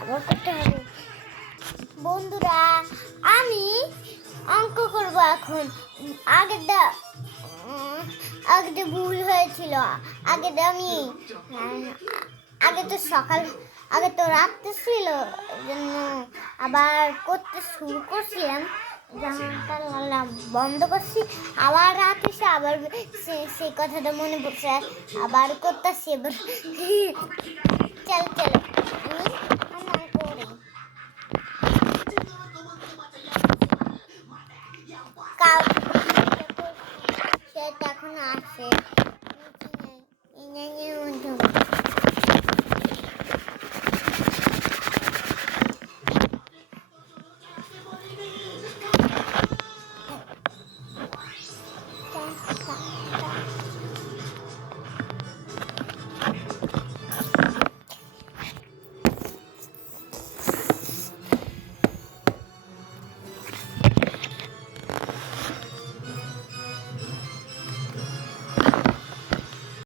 আবার করতে হবে। বন্ধুরা, আমি অঙ্ক করব এখন। আগেরটা আগেটা ভুল হয়েছিল। আগেটা আমি আগে তো আগে তো রাত্রে ছিল, জন্য আবার করতে শুরু করছিলাম, জামাটা লাগালাম বন্ধ করছি, আবার রাত এসে আবার সেই কথাটা মনে পড়ছে, আবার করতেছি। এবার চল চলো।